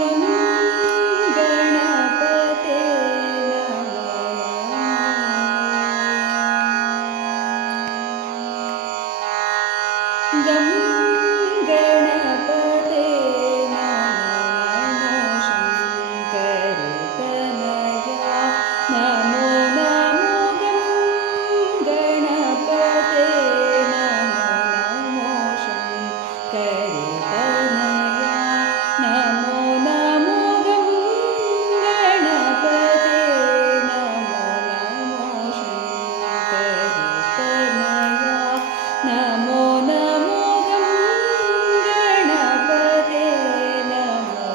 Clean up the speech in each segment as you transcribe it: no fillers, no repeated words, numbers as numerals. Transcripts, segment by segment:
ಗಂ ಗಣಪತೆ ನಮೋ ನಮಃ. ಗಂ ಗಣಪತೆ ನಮೋ ಶಂಕರತನಯ ನಮೋ ನಮೋ. ಗಂ ಗಣಪತೆ ನಮೋ ಶಂಕರತನಯ ನಮೋ ನಮೋ. ಗಂ ಗಣಪತೆ ನಮೋ ಶಂಕರತನಯ ನಮೋ ನಮೋ. ಗಂ ಗಣಪತೆ ನಮೋ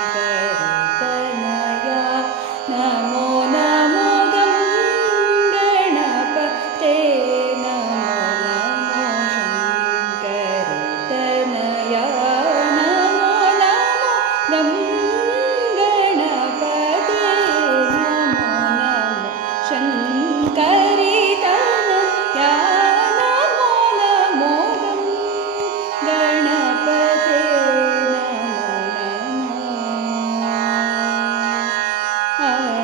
ಶಂಕರತನಯ ನಮೋ ನಮೋ. ಗಂ ಗಣಪತೆ ನಮೋ ಶಂಕರತನಯ ನಮೋ ನಮೋ. ಗಂ ಗಣಪತೆ ನಮೋ ಶಂಕರಿತನಯ ನಮೋ ನಮೋ. ಗಂ ಗಣಪತೆ ನಮೋ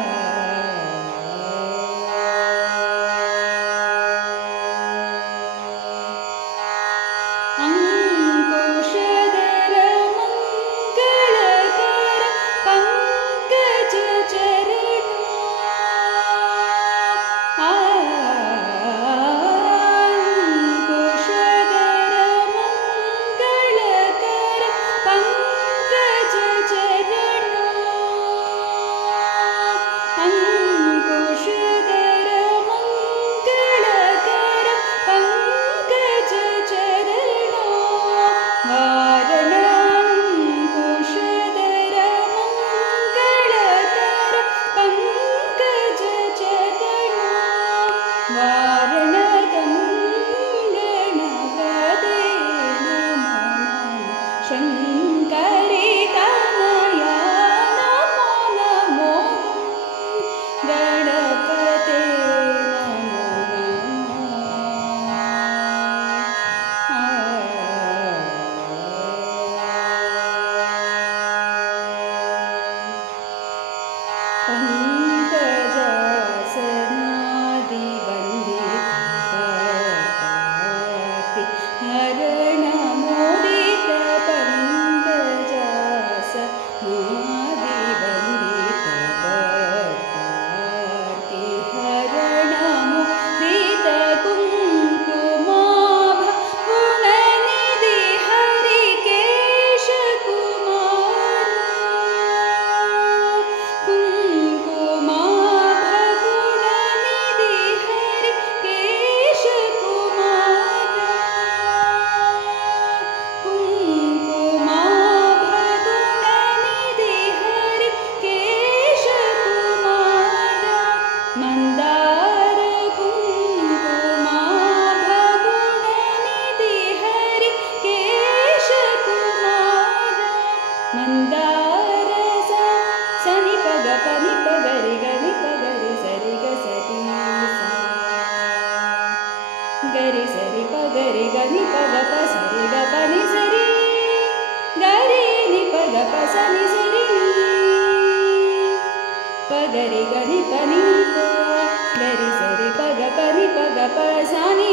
ಅಂಕುಶಧರ ಮಂಗಳಕರ ಪಂಕಜ ಚರಣ. ಅಂಕುಶಧರ ಮಂಗಳಕರ ಪಂಕಜ ಚರಣ. ಅಂಕುಶಧರ ಮಂಗಳಕರ ಪಂಕಜ ಚರಣ. ವಾರಣ ಅಂಕುಶಧರ ಮಂಗಳಕರ ಪಂಕಜ ಚರಣ. ವಾರಣ ಗಂ ಗಣಪತೆ ನಮೋ ಶಂಕರಿತನಯ ನಮೋ ನಮೋ. ಗಂ ಗಣಪತೆ ನಮೋ ಪಂಕಜಾಸನಾದಿ ವಂದಿತ ಹರಣ ಮೋದಿತ ಪಂಕಜಾಸನಾದಿ ವಂದಿತ ಭಕ್ತಾರ್ತಿ ಹರಣ ಮೋದಿತ ಕುಂಕುಮಾಭ ಗುಣನಿಧಿ ಹರಿಕೇಶ ಕುಮಾರ. ಕುಂಕುಮಾಭ ಗುಣನಿಧಿ ಹರಿಕೇಶ ಕುಮಾರ. ಕುಂಕುಮಾಭ ಗುಣನಿಧಿ ಹರಿಕೇಶ ಕುಮಾರ. ಮಂದಾರ ಕುಂಕುಮಾಭ ಗುಣನಿಧಿ ಹರಿಕೇಶ ಕುಮಾರ. ಮಂದಾರ ಸನಿ ಪಗ ಪನಿ ಪಗರಿ ಗರಿ ಪಗರಿ ಸರಿ ಗ ಸರಿ ಗರಿ ಸರಿ ಪಗರಿ ಗನಿ ಪಗ ಪ ಸರಿ ಗ ಪನಿ ಸರಿ ಗರಿ ನಿ ಪಗ ಪ ಸನಿ ಸರಿ ಪಗರಿ ಗನಿ ಪನಿ ಪ ಗರಿ ಸರಿ ಪಗ ಪನಿ ಪಗ ಪ ಸಾನಿ